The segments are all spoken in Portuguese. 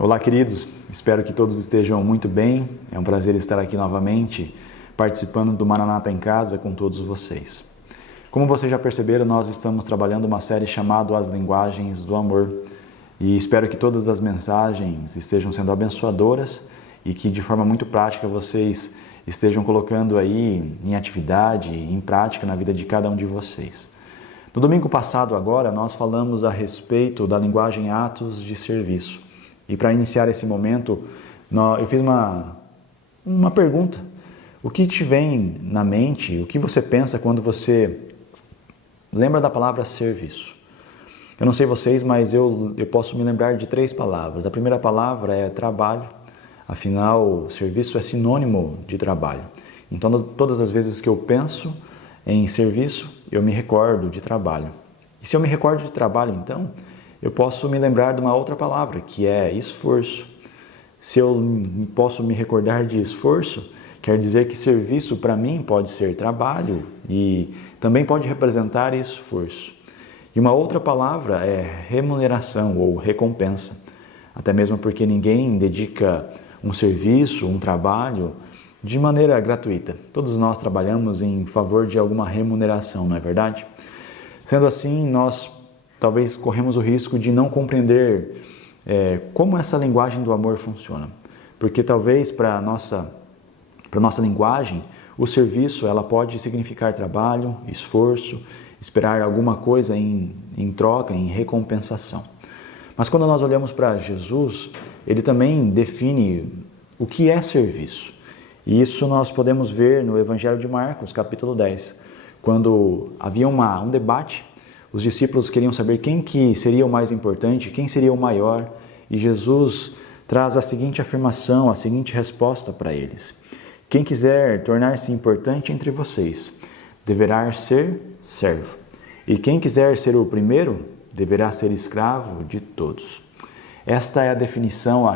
Olá, queridos. Espero que todos estejam muito bem. É um prazer estar aqui novamente, participando do Maranata em Casa com todos vocês. Como vocês já perceberam, nós estamos trabalhando uma série chamada As Linguagens do Amor. E espero que todas as mensagens estejam sendo abençoadoras e que de forma muito prática vocês estejam colocando aí em atividade, em prática na vida de cada um de vocês. No domingo passado agora, nós falamos a respeito da linguagem atos de serviço. E para iniciar esse momento, eu fiz uma pergunta. O que te vem na mente, o que você pensa quando você lembra da palavra serviço? Eu não sei vocês, mas eu posso me lembrar de 3 palavras. A primeira palavra é trabalho, afinal, serviço é sinônimo de trabalho. Então, todas as vezes que eu penso em serviço, eu me recordo de trabalho. E se eu me recordo de trabalho, então, eu posso me lembrar de uma outra palavra, que é esforço. Se eu posso me recordar de esforço, quer dizer que serviço para mim pode ser trabalho e também pode representar esforço. E uma outra palavra é remuneração ou recompensa, até mesmo porque ninguém dedica um serviço, um trabalho de maneira gratuita. Todos nós trabalhamos em favor de alguma remuneração, não é verdade? Sendo assim, nós talvez corremos o risco de não compreender como essa linguagem do amor funciona. Porque talvez para a nossa linguagem, o serviço ela pode significar trabalho, esforço, esperar alguma coisa em troca, em recompensação. Mas quando nós olhamos para Jesus, ele também define o que é serviço. E isso nós podemos ver no Evangelho de Marcos, capítulo 10, quando havia um debate. Os discípulos queriam saber quem que seria o mais importante, quem seria o maior, e Jesus traz a seguinte afirmação, a seguinte resposta para eles. Quem quiser tornar-se importante entre vocês, deverá ser servo. E quem quiser ser o primeiro, deverá ser escravo de todos. Esta é a definição a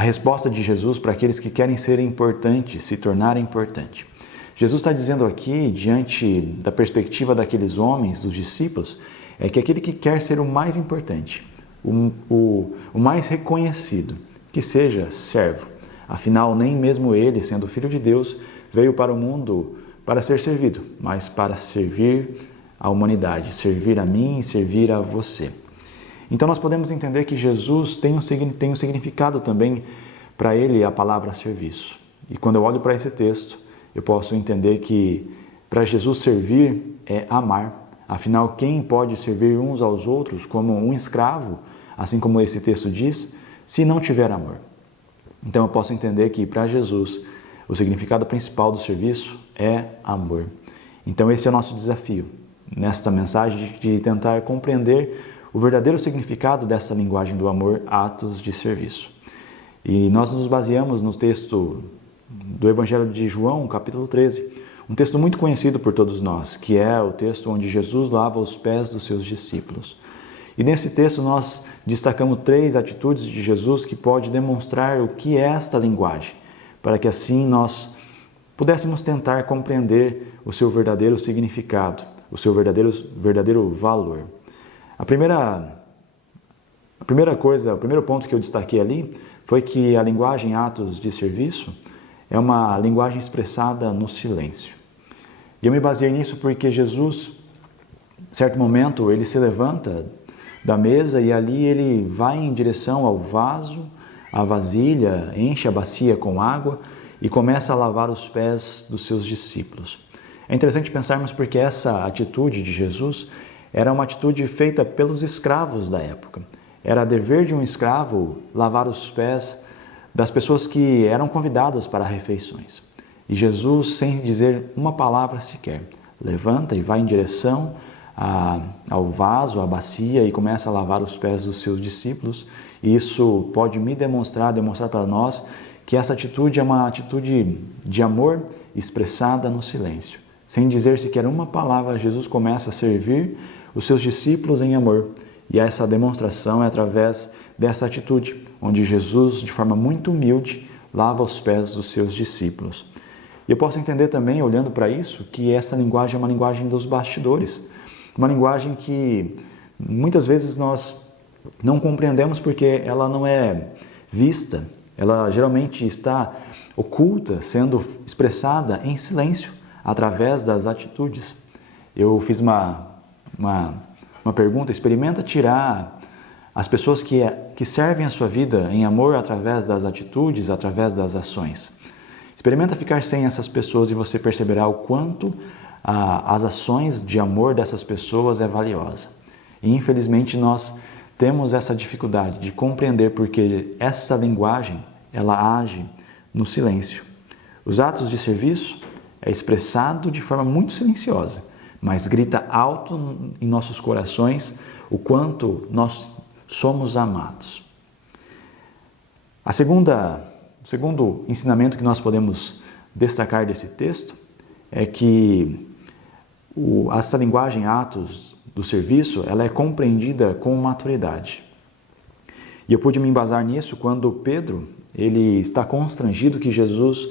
resposta de Jesus para aqueles que querem ser importantes, se tornar importante. Jesus está dizendo aqui, diante da perspectiva daqueles homens, dos discípulos, é que aquele que quer ser o mais importante, o mais reconhecido, que seja servo. Afinal, nem mesmo ele, sendo filho de Deus, veio para o mundo para ser servido, mas para servir a humanidade, servir a mim e servir a você. Então nós podemos entender que Jesus tem um significado também para ele a palavra serviço. E quando eu olho para esse texto, eu posso entender que para Jesus servir é amar. Afinal, quem pode servir uns aos outros como um escravo, assim como esse texto diz, se não tiver amor? Então eu posso entender que para Jesus o significado principal do serviço é amor. Então esse é o nosso desafio, nesta mensagem de tentar compreender o verdadeiro significado dessa linguagem do amor, atos de serviço. E nós nos baseamos no texto do Evangelho de João, capítulo 13, um texto muito conhecido por todos nós, que é o texto onde Jesus lava os pés dos seus discípulos. E nesse texto nós destacamos 3 atitudes de Jesus que pode demonstrar o que é esta linguagem, para que assim nós pudéssemos tentar compreender o seu verdadeiro significado, o seu verdadeiro valor. O primeiro ponto que eu destaquei ali foi que a linguagem atos de serviço é uma linguagem expressada no silêncio. E eu me baseei nisso porque Jesus, em certo momento, ele se levanta da mesa e ali ele vai em direção ao vaso, à vasilha, enche a bacia com água e começa a lavar os pés dos seus discípulos. É interessante pensarmos porque essa atitude de Jesus era uma atitude feita pelos escravos da época. Era dever de um escravo lavar os pés das pessoas que eram convidadas para refeições. E Jesus, sem dizer uma palavra sequer, levanta e vai em direção ao vaso, à bacia e começa a lavar os pés dos seus discípulos. E isso pode demonstrar para nós que essa atitude é uma atitude de amor expressada no silêncio. Sem dizer sequer uma palavra, Jesus começa a servir os seus discípulos em amor. E essa demonstração é através dessa atitude, onde Jesus, de forma muito humilde, lava os pés dos seus discípulos. E eu posso entender também, olhando para isso, que essa linguagem é uma linguagem dos bastidores. Uma linguagem que muitas vezes nós Não compreendemos porque ela não é vista, ela geralmente está oculta, sendo expressada em silêncio, através das atitudes. Eu fiz uma pergunta: experimenta tirar as pessoas que servem a sua vida em amor através das atitudes, através das ações. Experimenta ficar sem essas pessoas e você perceberá o quanto as ações de amor dessas pessoas é valiosa. E infelizmente nós temos essa dificuldade de compreender porque essa linguagem, ela age no silêncio. Os atos de serviço é expressado de forma muito silenciosa, mas grita alto em nossos corações o quanto nós somos amados. O segundo ensinamento que nós podemos destacar desse texto é que essa linguagem atos do serviço, ela é compreendida com maturidade. E eu pude me embasar nisso quando Pedro, ele está constrangido que Jesus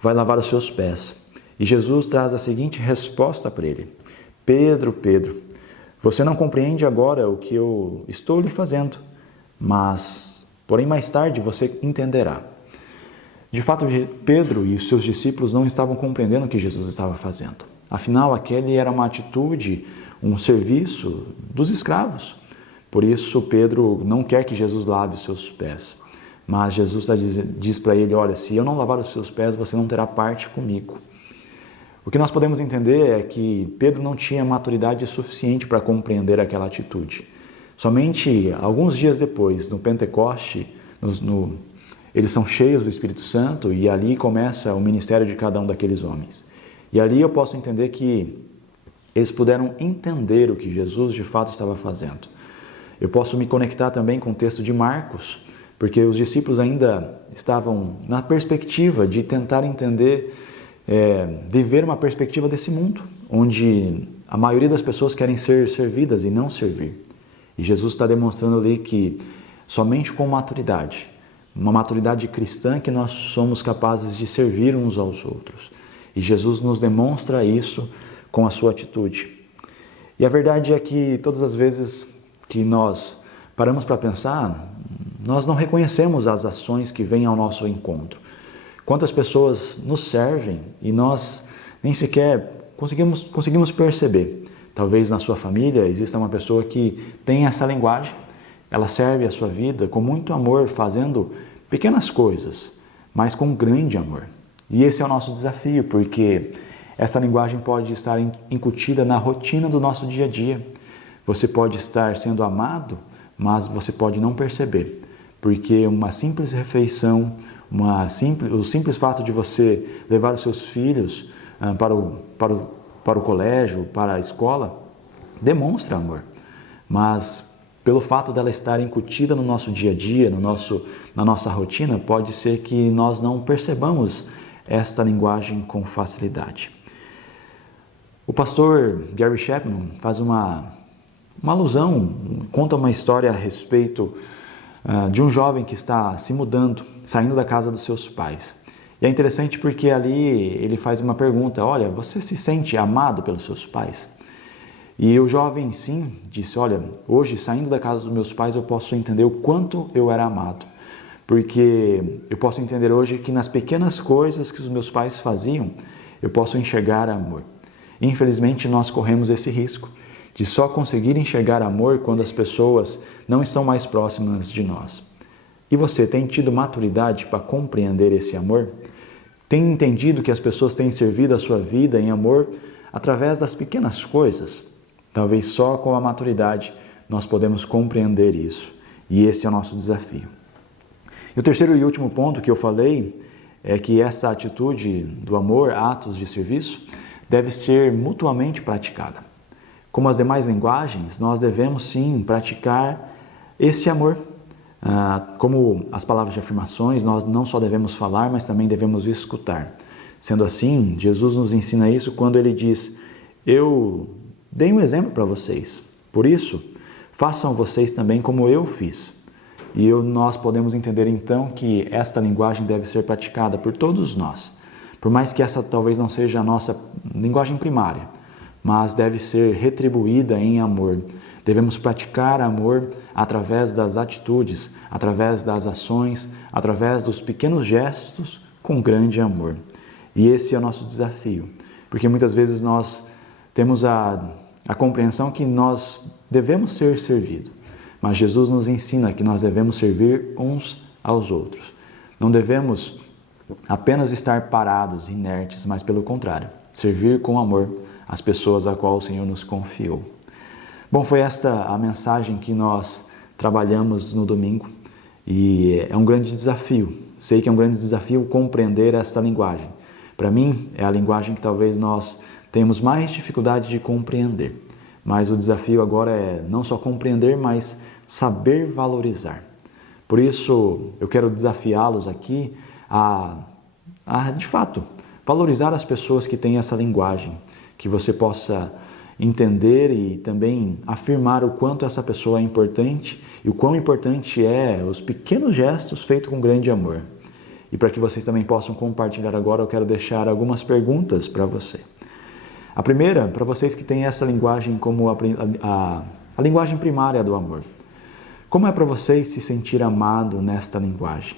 vai lavar os seus pés. E Jesus traz a seguinte resposta para ele: Pedro, Pedro, você não compreende agora o que eu estou lhe fazendo, porém mais tarde você entenderá. De fato, Pedro e os seus discípulos não estavam compreendendo o que Jesus estava fazendo. Afinal, aquele era uma atitude, um serviço dos escravos. Por isso, Pedro não quer que Jesus lave os seus pés. Mas Jesus diz para ele: olha, se eu não lavar os seus pés, você não terá parte comigo. O que nós podemos entender é que Pedro não tinha maturidade suficiente para compreender aquela atitude. Somente alguns dias depois, no Pentecoste, eles são cheios do Espírito Santo e ali começa o ministério de cada um daqueles homens. E ali eu posso entender que eles puderam entender o que Jesus de fato estava fazendo. Eu posso me conectar também com o texto de Marcos, porque os discípulos ainda estavam na perspectiva de tentar entender, viver uma perspectiva desse mundo, onde a maioria das pessoas querem ser servidas e não servir. E Jesus está demonstrando ali que somente com maturidade, uma maturidade cristã, que nós somos capazes de servir uns aos outros. E Jesus nos demonstra isso com a sua atitude. E a verdade é que todas as vezes que nós paramos para pensar, nós não reconhecemos as ações que vêm ao nosso encontro. Quantas pessoas nos servem e nós nem sequer conseguimos perceber. Talvez na sua família exista uma pessoa que tem essa linguagem, ela serve a sua vida com muito amor, fazendo pequenas coisas, mas com grande amor. E esse é o nosso desafio, porque essa linguagem pode estar incutida na rotina do nosso dia a dia. Você pode estar sendo amado, mas você pode não perceber, porque uma simples refeição, o simples fato de você levar os seus filhos para o colégio, para a escola, demonstra amor. Mas pelo fato dela estar incutida no nosso dia a dia, na nossa rotina, pode ser que nós não percebamos esta linguagem com facilidade. O pastor Gary Chapman faz uma alusão, conta uma história a respeito de um jovem que está se mudando, saindo da casa dos seus pais. E é interessante porque ali ele faz uma pergunta: olha, você se sente amado pelos seus pais? E o jovem sim disse: olha, hoje saindo da casa dos meus pais eu posso entender o quanto eu era amado. Porque eu posso entender hoje que nas pequenas coisas que os meus pais faziam, eu posso enxergar amor. Infelizmente nós corremos esse risco de só conseguir enxergar amor quando as pessoas não estão mais próximas de nós. E você tem tido maturidade para compreender esse amor? Tem entendido que as pessoas têm servido a sua vida em amor através das pequenas coisas? Talvez só com a maturidade nós podemos compreender isso. E esse é o nosso desafio. E o terceiro e último ponto que eu falei é que essa atitude do amor, atos de serviço, deve ser mutuamente praticada. Como as demais linguagens, nós devemos sim praticar esse amor. Como as palavras de afirmações, nós não só devemos falar, mas também devemos escutar. Sendo assim, Jesus nos ensina isso quando ele diz: eu dei um exemplo para vocês, por isso, façam vocês também como eu fiz. E nós podemos entender então que esta linguagem deve ser praticada por todos nós. Por mais que essa talvez não seja a nossa linguagem primária, mas deve ser retribuída em amor. Devemos praticar amor através das atitudes, através das ações, através dos pequenos gestos, com grande amor. E esse é o nosso desafio, porque muitas vezes nós temos a compreensão que nós devemos ser servidos, mas Jesus nos ensina que nós devemos servir uns aos outros. Não devemos apenas estar parados, inertes, mas pelo contrário, servir com amor as pessoas a qual o Senhor nos confiou. Bom, foi esta a mensagem que nós trabalhamos no domingo e é um grande desafio. Sei que é um grande desafio compreender esta linguagem. Para mim, é a linguagem que talvez nós tenhamos mais dificuldade de compreender. Mas o desafio agora é não só compreender, mas saber valorizar. Por isso, eu quero desafiá-los aqui a, de fato, valorizar as pessoas que têm essa linguagem, que você possa entender e também afirmar o quanto essa pessoa é importante e o quão importante é os pequenos gestos feitos com grande amor. E para que vocês também possam compartilhar agora, eu quero deixar algumas perguntas para você. A primeira, para vocês que têm essa linguagem como a linguagem primária do amor. Como é para vocês se sentir amado nesta linguagem?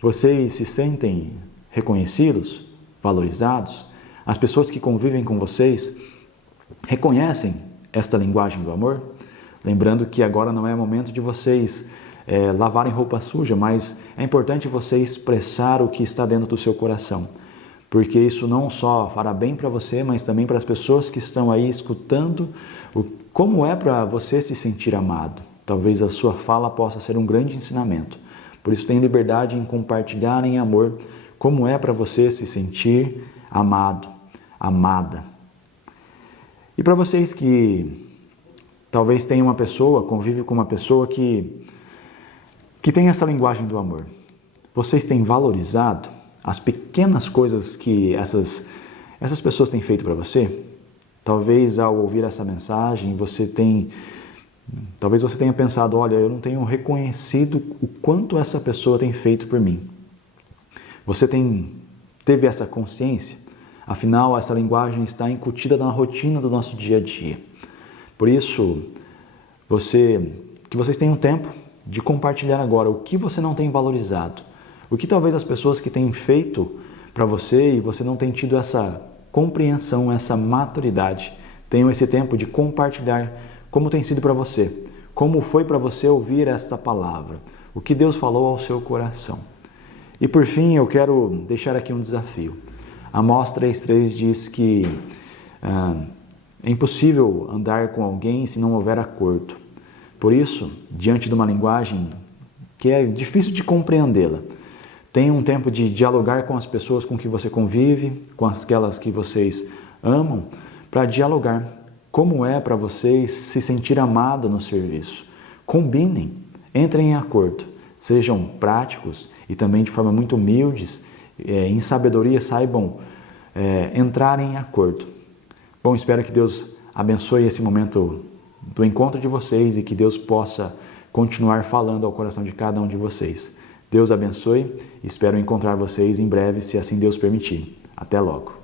Vocês se sentem reconhecidos, valorizados? As pessoas que convivem com vocês reconhecem esta linguagem do amor? Lembrando que agora não é momento de vocês lavarem roupa suja, mas é importante você expressar o que está dentro do seu coração, porque isso não só fará bem para você, mas também para as pessoas que estão aí escutando como é para você se sentir amado. Talvez a sua fala possa ser um grande ensinamento. Por isso tenha liberdade em compartilhar em amor como é para você se sentir amado, amada. E para vocês que talvez tenham uma pessoa, convive com uma pessoa que tem essa linguagem do amor, vocês têm valorizado as pequenas coisas que essas pessoas têm feito para você? Talvez ao ouvir essa mensagem talvez você tenha pensado, olha, eu não tenho reconhecido o quanto essa pessoa tem feito por mim. Você teve essa consciência? Afinal, essa linguagem está incutida na rotina do nosso dia a dia. Por isso, que vocês tenham tempo de compartilhar agora o que você não tem valorizado. O que talvez as pessoas que têm feito para você e você não tem tido essa compreensão, essa maturidade, tenham esse tempo de compartilhar como tem sido para você, como foi para você ouvir esta palavra, o que Deus falou ao seu coração. E por fim, eu quero deixar aqui um desafio. Amós 3,3 diz que é impossível andar com alguém se não houver acordo. Por isso, diante de uma linguagem que é difícil de compreendê-la, tenha um tempo de dialogar com as pessoas com que você convive, com aquelas que vocês amam, para dialogar como é para vocês se sentir amado no serviço. Combinem, entrem em acordo, sejam práticos e também de forma muito humildes, em sabedoria saibam entrar em acordo. Bom, espero que Deus abençoe esse momento do encontro de vocês e que Deus possa continuar falando ao coração de cada um de vocês. Deus abençoe e espero encontrar vocês em breve, se assim Deus permitir. Até logo.